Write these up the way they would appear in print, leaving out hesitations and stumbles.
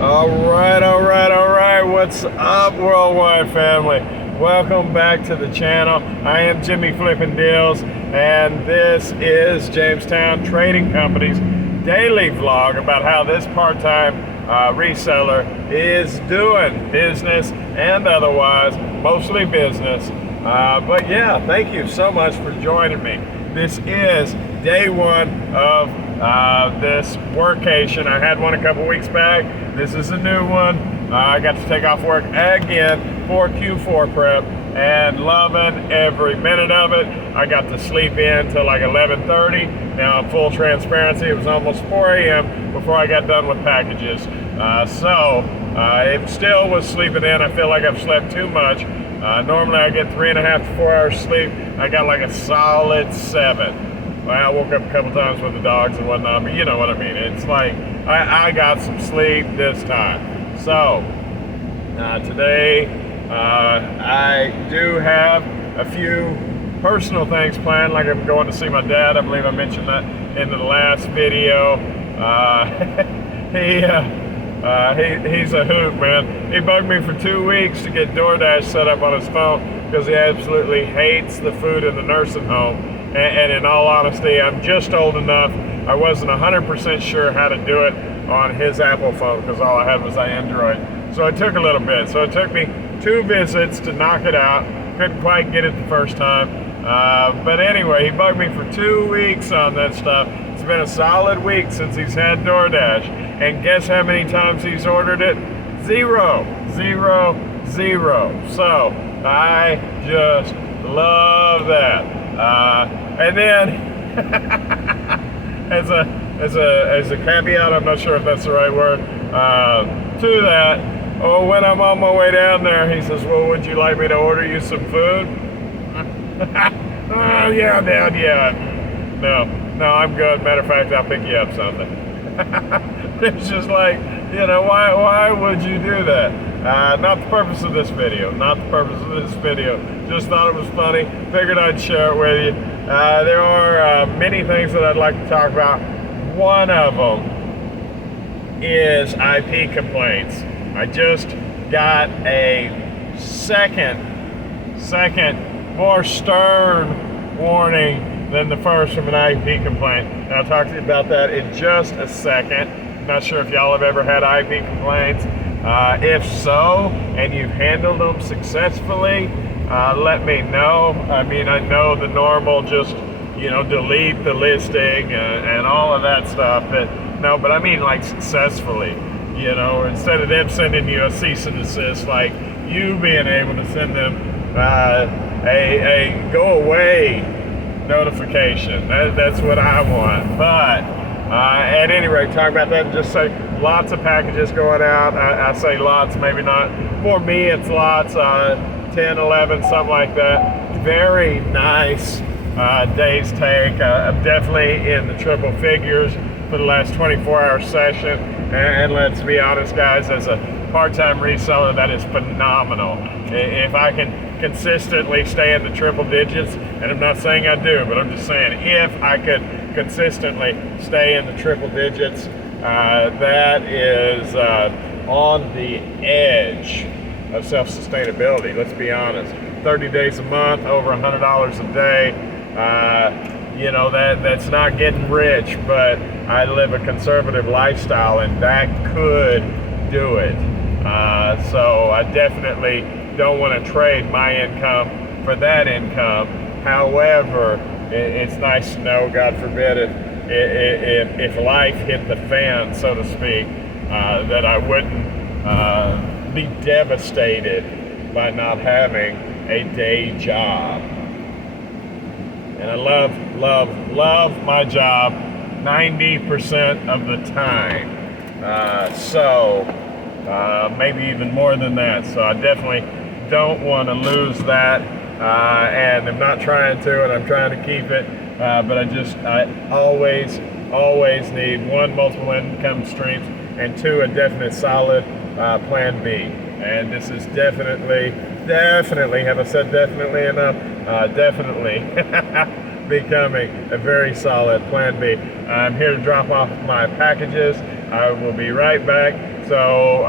All right. What's up, Worldwide family? Welcome back to the channel. I am Jimmy Flippin' Deals, and this is Jamestown Trading Company's daily vlog about how this part-time reseller is doing business and otherwise, mostly business. But yeah, thank you so much for joining me. This is day one of this workation. I had one a couple weeks back. This is a new one. I got to take off work again for Q4 prep and loving every minute of it. I got to sleep in till like 11:30. Now, in full transparency, it was almost 4 a.m. before I got done with packages. It still was sleeping in. I feel like I've slept too much. Normally I get 3.5 to 4 hours sleep. I got like a solid 7. Well, I woke up a couple times with the dogs and whatnot, but you know what I mean. It's like I got some sleep this time. So today I do have a few personal things planned, like I'm going to see my dad. I believe I mentioned that in the last video. He's a hoot, man. He bugged me for 2 weeks to get DoorDash set up on his phone because he absolutely hates the food in the nursing home. And in all honesty, I'm just old enough. I wasn't 100% sure how to do it on his Apple phone because all I had was an Android. So it took a little bit. So it took me 2 visits to knock it out. Couldn't quite get it the first time. But anyway, he bugged me for 2 weeks on that stuff. It's been a solid week since he's had DoorDash. And guess how many times he's ordered it? 0. So I just love that. And then, as a caveat, I'm not sure if that's the right word, to that, when I'm on my way down there, he says, well, would you like me to order you some food? Oh, yeah, Dad, yeah. No, I'm good. Matter of fact, I'll pick you up something. It's just like, why would you do that? Not the purpose of this video. Just thought it was funny. Figured I'd share it with you. There are many things that I'd like to talk about. One of them is IP complaints. I just got a second, more stern warning than the first from an IP complaint. And I'll talk to you about that in just a second. Not sure if y'all have ever had IP complaints. If so, and you've handled them successfully, let me know. I mean, I know the normal, just, delete the listing and all of that stuff. But I mean like successfully. Instead of them sending you a cease and desist, like you being able to send them a go away notification. That's what I want. But at any rate, talk about that and just say lots of packages going out. I say lots, maybe not. For me, it's lots, 10, 11, something like that. Very nice days take. I'm definitely in the triple figures for the last 24-hour session. And let's be honest, guys, as a part-time reseller, that is phenomenal. If I can consistently stay in the triple digits, and I'm not saying I do, but I'm just saying if I could consistently stay in the triple digits, that is on the edge of self-sustainability. Let's be honest. 30 days a month, over $100 a day. That's not getting rich, but I live a conservative lifestyle, and that could do it. So I definitely don't want to trade my income for that income. However, it's nice to know, God forbid, if life hit the fan, so to speak, that I wouldn't be devastated by not having a day job. And I love my job 90% of the time. Maybe even more than that. So I definitely don't want to lose that. And I'm not trying to, and I'm trying to keep it. But I always need 1, multiple income streams, and 2, a definite solid plan B. And this is definitely, have I said definitely enough? Definitely becoming a very solid plan B. I'm here to drop off my packages. I will be right back. So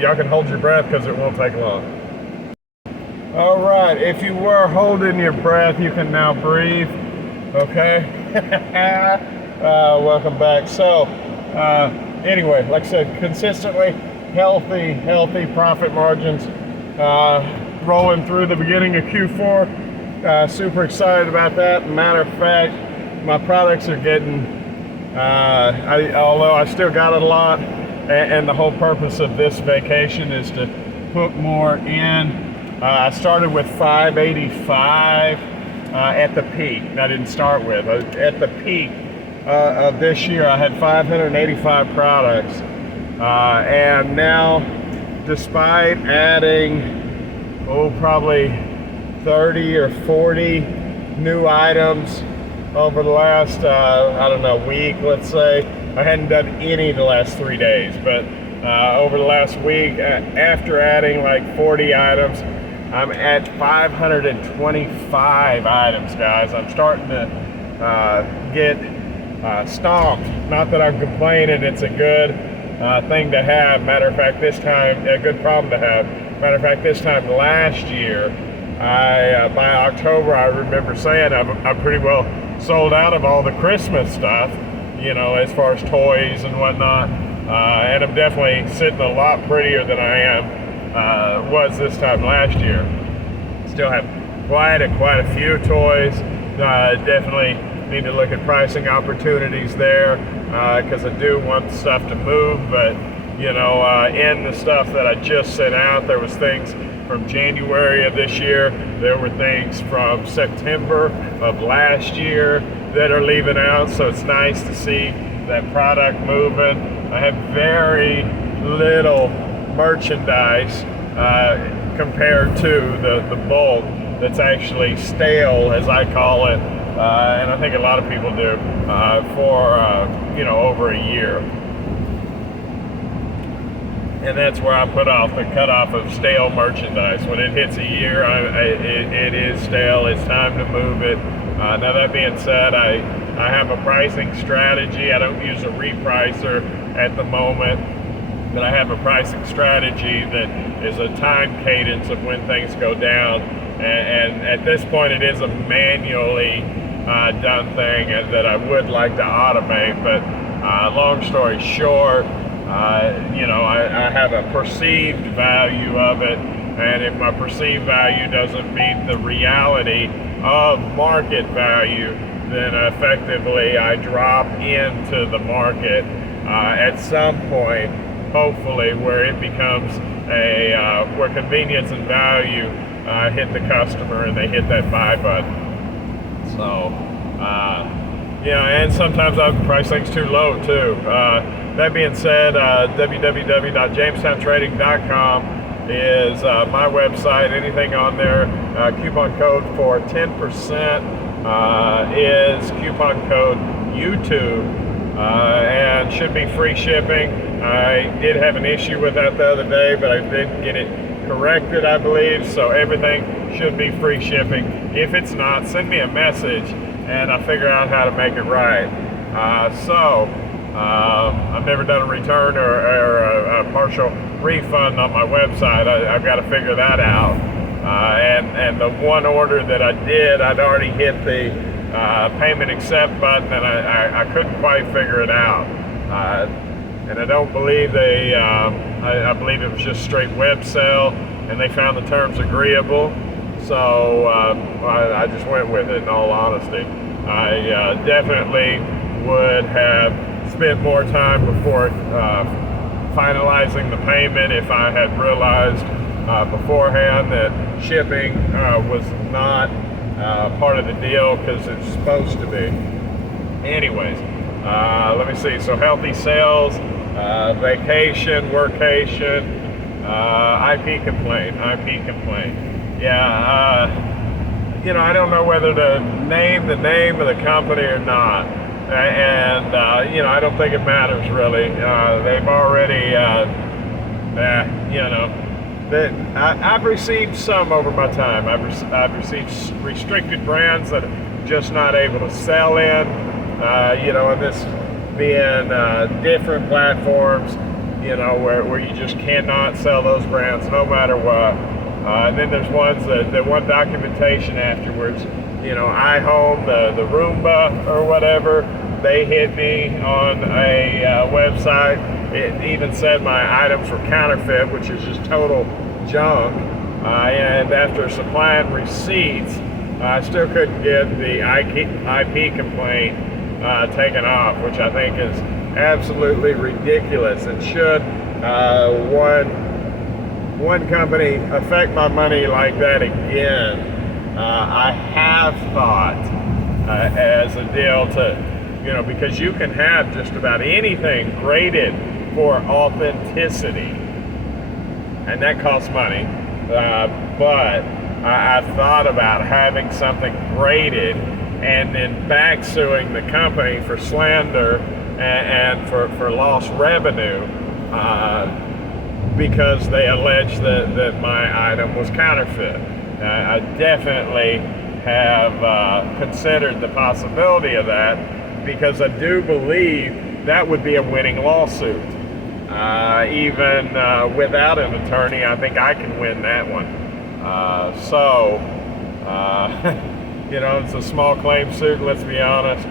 y'all can hold your breath because it won't take long. All right, if you were holding your breath, you can now breathe. Okay. Welcome back. So anyway, like I said, consistently healthy profit margins rolling through the beginning of Q4. Super excited about that. Matter of fact, my products are getting, although I still got a lot, and the whole purpose of this vacation is to put more in. I started with 585 at the peak. I didn't start with. At the peak of this year, I had 585 products. And now, despite adding, probably 30 or 40 new items over the last, I don't know, week, let's say. I hadn't done any the last 3 days, but over the last week, after adding like 40 items, I'm at 525 items, guys. I'm starting to get stomped. Not that I'm complaining, it's a good thing to have. Matter of fact, this time, a good problem to have. Matter of fact, this time last year, by October, I remember saying I'm pretty well sold out of all the Christmas stuff, you know, as far as toys and whatnot. And I'm definitely sitting a lot prettier than I am was this time last year. Still have quite a few toys. Definitely need to look at pricing opportunities there because I do want the stuff to move. But you know, in the stuff that I just sent out, there was things from January of this year. There were things from September of last year that are leaving out. So it's nice to see that product moving. I have very little merchandise compared to the bulk that's actually stale, as I call it, and I think a lot of people do, for you know, over a year. And that's where I put off the cutoff of stale merchandise. When it hits a year, it is stale. It's time to move it. Now that being said, I have a pricing strategy. I don't use a repricer at the moment. But I have a pricing strategy that is a time cadence of when things go down, and at this point it is a manually done thing that I would like to automate. But long story short, you know, I have a perceived value of it, and if my perceived value doesn't meet the reality of market value, then effectively I drop into the market at some point, hopefully, where it becomes where convenience and value hit the customer and they hit that buy button. So, you know, and sometimes I'll price things too low too. That being said, www.jamestown.trading.com is my website. Anything on there, coupon code for 10% is coupon code YouTube, and should be free shipping. I did have an issue with that the other day, but I did get it corrected, I believe, so everything should be free shipping. If it's not, send me a message and I'll figure out how to make it right. I've never done a return or a partial refund on my website. I've got to figure that out. And the one order that I did, I'd already hit the payment accept button, and I couldn't quite figure it out. And I don't believe they, I believe it was just straight web sale, and they found the terms agreeable. So I just went with it, in all honesty. I definitely would have spent more time before finalizing the payment if I had realized beforehand that shipping was not part of the deal, because it's supposed to be. Anyways, let me see. So healthy sales, vacation, workation, IP complaint. Yeah, you know, I don't know whether to name the name of the company or not. And, you know, I don't think it matters really. They've already, you know, I've received some over my time. I've received restricted brands that I'm just not able to sell in, you know, and this being different platforms, you know, where you just cannot sell those brands no matter what. And then there's ones that want documentation afterwards. You know, iHome, the Roomba or whatever, they hit me on a website. It even said my items were counterfeit, which is just total junk. And after supplying receipts, I still couldn't get the IP complaint taken off, which I think is absolutely ridiculous. And should one company affect my money like that again, I have thought as a deal to, you know, because you can have just about anything graded for authenticity, and that costs money. But I've thought about having something graded and then back suing the company for slander and for lost revenue because they allege that my item was counterfeit. I definitely have considered the possibility of that, because I do believe that would be a winning lawsuit. Even without an attorney, I think I can win that one. You know, it's a small claim suit, let's be honest.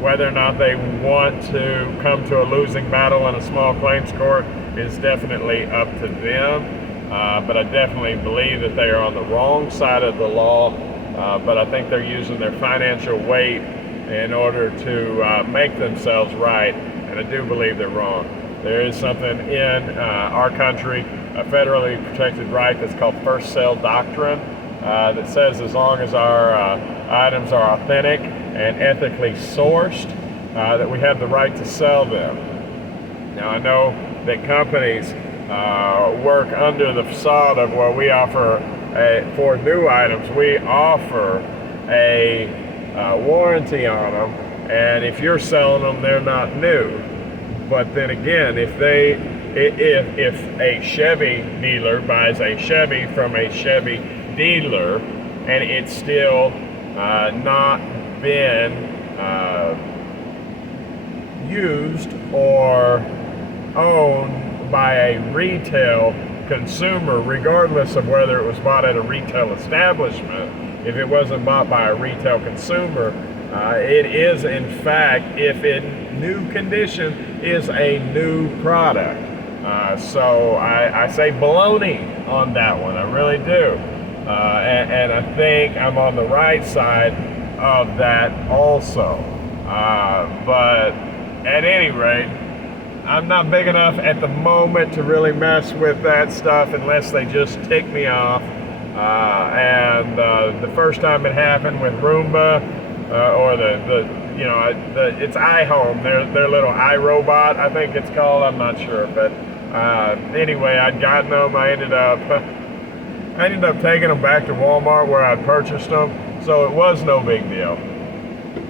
Whether or not they want to come to a losing battle in a small claims court is definitely up to them. But I definitely believe that they are on the wrong side of the law. But I think they're using their financial weight in order to make themselves right. And I do believe they're wrong. There is something in our country, a federally protected right that's called first sale doctrine, that says as long as our items are authentic and ethically sourced, that we have the right to sell them. Now I know that companies work under the facade of, well, we offer for new items, we offer a warranty on them, and if you're selling them, they're not new. But then again, if a Chevy dealer buys a Chevy from a Chevy dealer and it's still not been used or owned by a retail consumer, regardless of whether it was bought at a retail establishment, if it wasn't bought by a retail consumer, it is in fact, if in new condition, is a new product. So I say baloney on that one, I really do. And I think I'm on the right side of that also. But at any rate, I'm not big enough at the moment to really mess with that stuff unless they just tick me off. And the first time it happened with Roomba, or it's iHome, their little iRobot, I think it's called, I'm not sure. But anyway, I'd gotten them. I ended up taking them back to Walmart where I purchased them, so it was no big deal.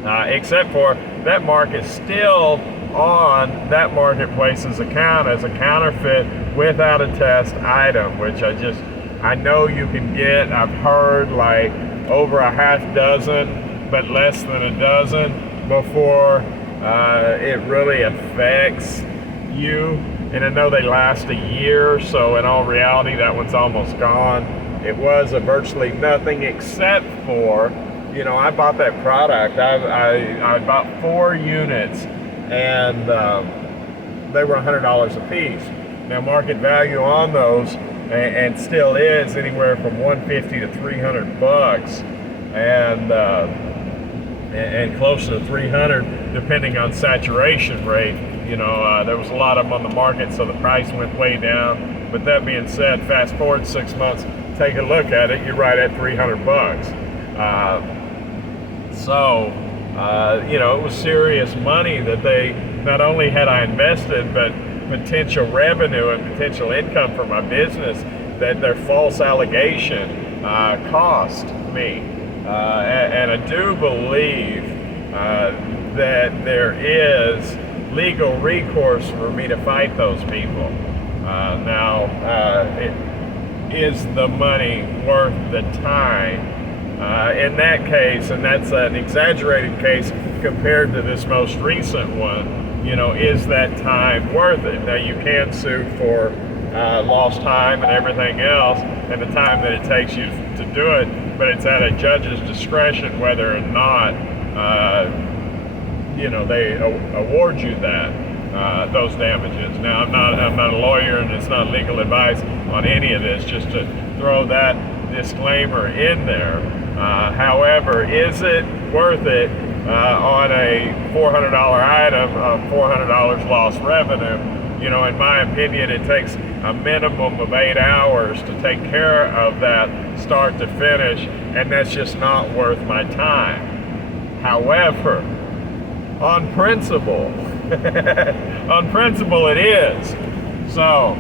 Except for that mark is still on that marketplace's account as a counterfeit without a test item, which I know you can get. I've heard like over a half dozen, but less than a dozen before it really affects you. And I know they last a year, so in all reality, that one's almost gone. It was a virtually nothing except for, I bought that product. I bought 4 units, and they were $100 a piece. Now, market value on those, and still is, anywhere from $150 to $300, and close to $300 depending on saturation rate. There was a lot of them on the market, so the price went way down. But that being said, fast forward 6 months, take a look at it, you're right at $300. It was serious money that they, not only had I invested, but potential revenue and potential income for my business that their false allegation cost me. And I do believe that there is legal recourse for me to fight those people. Is the money worth the time? In that case, and that's an exaggerated case compared to this most recent one, is that time worth it? Now, you can sue for lost time and everything else, and the time that it takes you to do it, but it's at a judge's discretion whether or not, they award you those damages. Now, I'm not a lawyer, and it's not legal advice on any of this, just to throw that disclaimer in there. However, is it worth it on a $400 item of $400 lost revenue? In my opinion, it takes a minimum of 8 hours to take care of that start to finish, and that's just not worth my time. However, on principle, it is. So,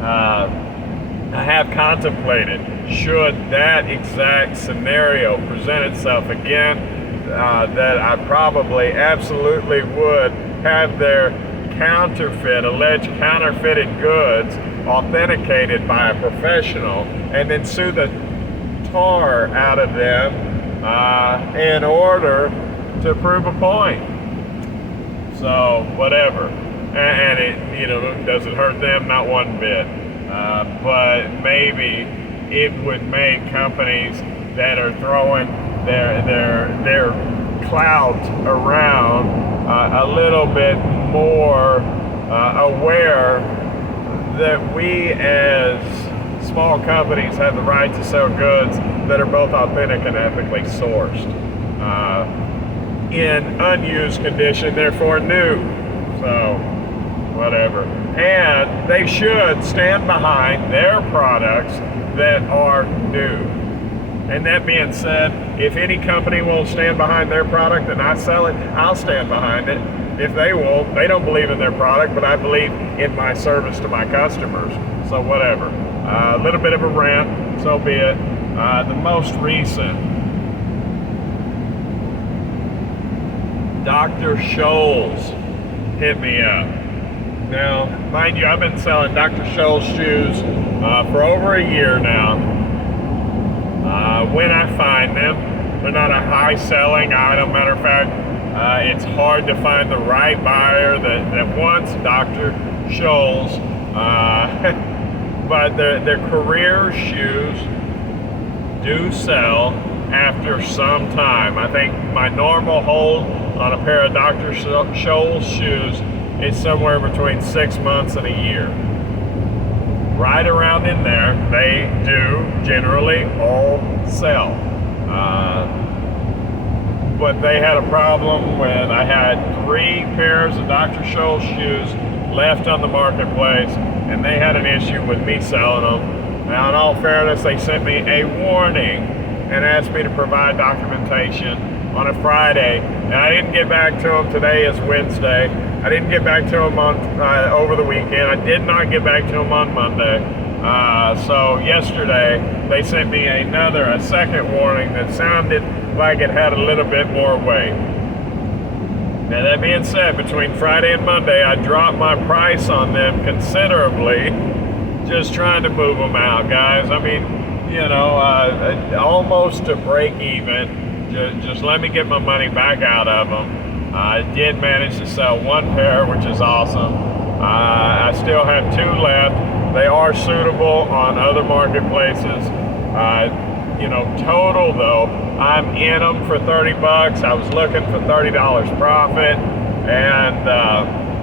I have contemplated, should that exact scenario present itself again, that I probably absolutely would have their alleged counterfeited goods authenticated by a professional, and then sue the tar out of them in order to prove a point. So whatever, and it doesn't hurt them, not one bit. But maybe it would make companies that are throwing their clout around a little bit more aware that we as small companies have the right to sell goods that are both authentic and ethically sourced, in unused condition, therefore new. So whatever. And they should stand behind their products that are new. And that being said, if any company will stand behind their product and I sell it, I'll stand behind it. If they won't, they don't believe in their product, but I believe in my service to my customers. So whatever. A little bit of a rant, so be it. The most recent, Dr. Scholl's hit me up. Now, mind you, I've been selling Dr. Scholl's shoes for over a year now. When I find them, they're not a high-selling item. Matter of fact, it's hard to find the right buyer that wants Dr. Scholl's. But their career shoes do sell after some time. I think my normal hold on a pair of Dr. Scholl's shoes is somewhere between 6 months and a year. Right around in there, they do generally all sell. But they had a problem when I had 3 pairs of Dr. Scholl's shoes left on the marketplace, and they had an issue with me selling them. Now, in all fairness, they sent me a warning and asked me to provide documentation on a Friday, and I didn't get back to them. Today is Wednesday. I didn't get back to them over the weekend. I did not get back to them on Monday. So yesterday, they sent me a second warning that sounded like it had a little bit more weight. Now, that being said, between Friday and Monday, I dropped my price on them considerably, just trying to move them out, guys. I mean, almost to break even. Just let me get my money back out of them. I did manage to sell 1 pair, which is awesome. I still have 2 left. They are suitable on other marketplaces. Total though, I'm in them for 30 bucks. I was looking for $30 profit, and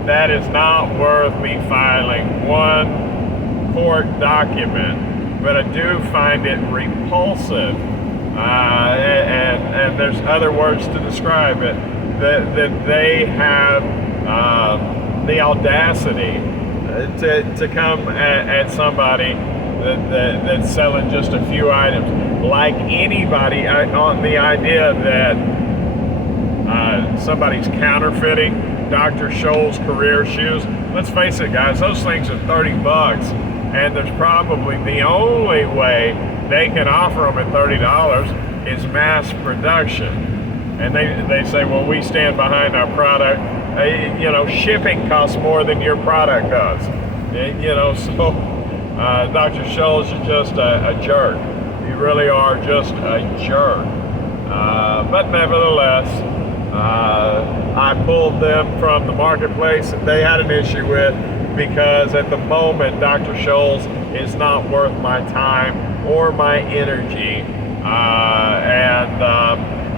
that is not worth me filing 1 court document, but I do find it repulsive, and there's other words to describe it, that they have the audacity to come at somebody that's selling just a few items, like anybody, on the idea that somebody's counterfeiting Dr. Scholl's career shoes. Let's face it, guys, those things are 30 bucks, and there's probably the only way they can offer them at $30 is mass production. And they say, well, we stand behind our product. Shipping costs more than your product does. So Dr. Scholl's is just a jerk. You really are just a jerk. But nevertheless, I pulled them from the marketplace that they had an issue with, because at the moment Dr. Scholl's is not worth my time or my energy.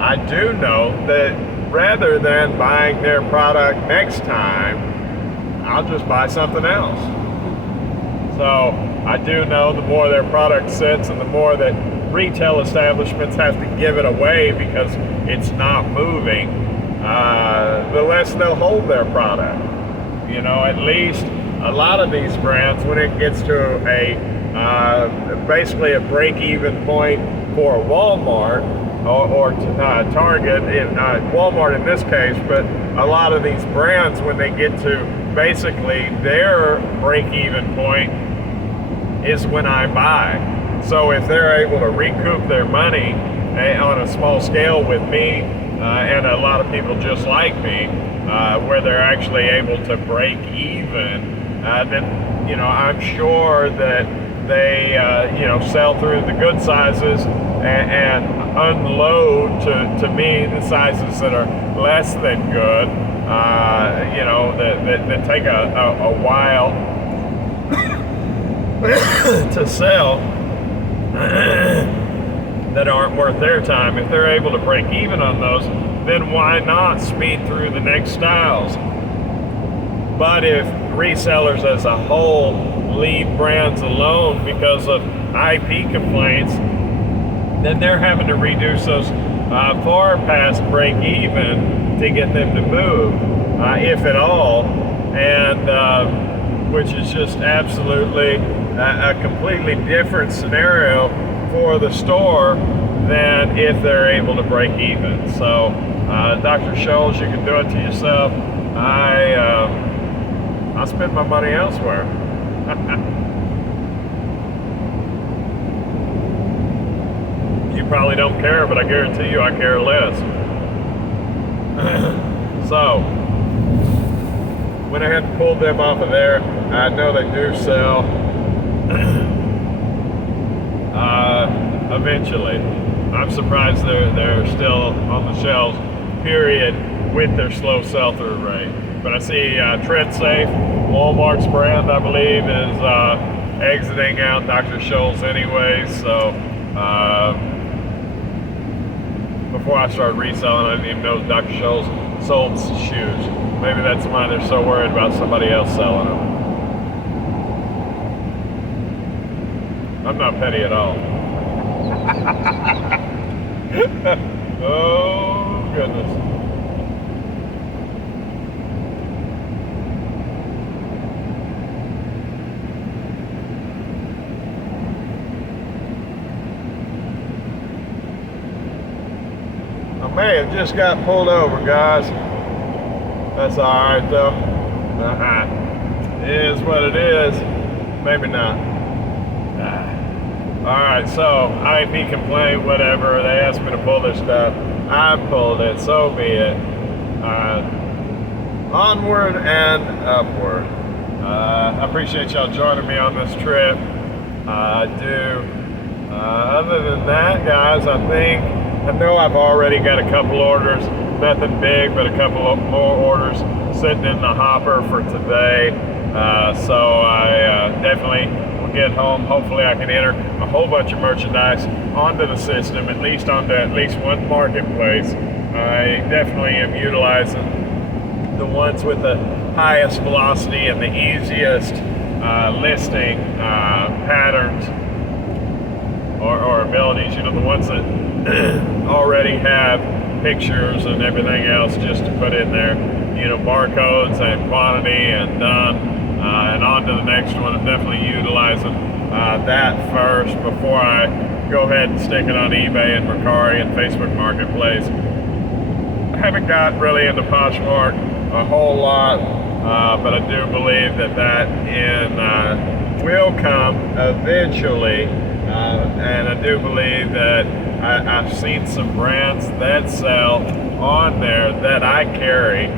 I do know that rather than buying their product next time, I'll just buy something else. So I do know the more their product sits and the more that retail establishments have to give it away because it's not moving, the less they'll hold their product. You know, at least a lot of these brands, when it gets to a basically a break-even point for Walmart or Target, Walmart in this case, but a lot of these brands, when they get to basically their break-even point is when I buy. So if they're able to recoup their money on a small scale with me and a lot of people just like me, where they're actually able to break even, then, you know, I'm sure that they, you know, sell through the good sizes and unload to me the sizes that are less than good, you know, that take a while to sell, that aren't worth their time. If they're able to break even on those, then why not speed through the next styles? But if resellers as a whole leave brands alone because of IP complaints, then they're having to reduce those far past break even to get them to move, if at all, and which is just absolutely a completely different scenario for the store than if they're able to break even. So Dr. Scholl's, you can do it to yourself. I spend my money elsewhere. You probably don't care, but I guarantee you I care less. So, went ahead and pulled them off of there. I know they do sell eventually. I'm surprised they're still on the shelves, period, with their slow sell-through rate. But I see Tread Safe, Walmart's brand, I believe, is exiting out Dr. Scholl's anyway. So before I started reselling, I didn't even know Dr. Scholl's sold shoes. Maybe that's why they're so worried about somebody else selling them. I'm not petty at all. Oh, goodness. I may have just got pulled over, guys. That's alright, though. It is what it is. Maybe not. Alright, so IP complaint, whatever. They asked me to pull their stuff. I pulled it, so be it. Onward and upward. I appreciate y'all joining me on this trip. I do. Other than that, guys, I know I've already got a couple orders. Nothing big, but a couple of more orders sitting in the hopper for today. So I definitely will get home. Hopefully I can enter a whole bunch of merchandise onto the system, at least onto at least one marketplace. I definitely am utilizing the ones with the highest velocity and the easiest listing patterns or abilities, you know, the ones that already have pictures and everything else just to put in there, you know, barcodes and quantity and done, and on to the next one. I'm definitely utilizing that first before I go ahead and stick it on eBay and Mercari and Facebook Marketplace. I haven't got really into Poshmark a whole lot, but I do believe that will come eventually, and I do believe that I've seen some brands that sell on there that I carry,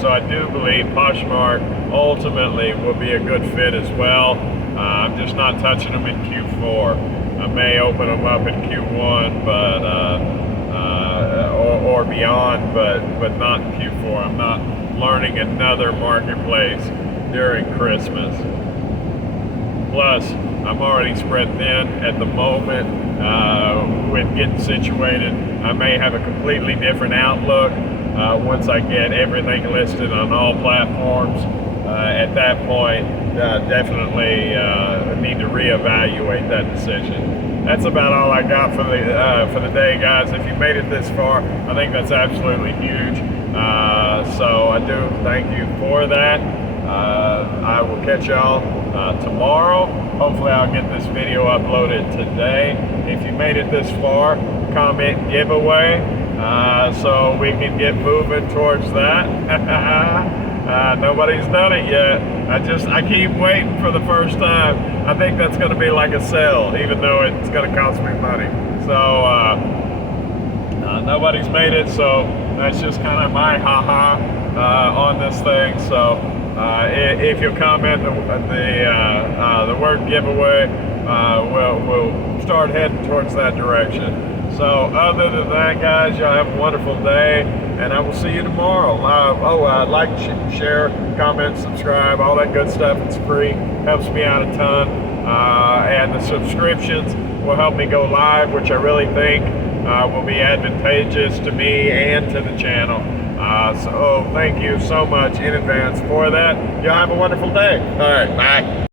so I do believe Poshmark ultimately will be a good fit as well. I'm just not touching them in Q4. I may open them up in Q1, but or beyond, but not in Q4. I'm not learning another marketplace during Christmas. Plus, I'm already spread thin at the moment with getting situated. I may have a completely different outlook once I get everything listed on all platforms. At that point, definitely need to reevaluate that decision. That's about all I got for the day, guys. If you made it this far, I think that's absolutely huge. So I do thank you for that. I will catch y'all tomorrow. Hopefully I'll get this video uploaded today. If you made it this far, comment giveaway so we can get moving towards that. Nobody's done it yet. I keep waiting for the first time. I think that's going to be like a sale, even though it's going to cost me money. So nobody's made it, so that's just kind of my on this thing. So if you comment the word giveaway, we'll start heading towards that direction. So other than that, guys, y'all have a wonderful day, and I will see you tomorrow. Like, share, comment, subscribe, all that good stuff. It's free, helps me out a ton, and the subscriptions will help me go live, which I really think will be advantageous to me and to the channel. So thank you so much in advance for that. Y'all have a wonderful day. All right, bye.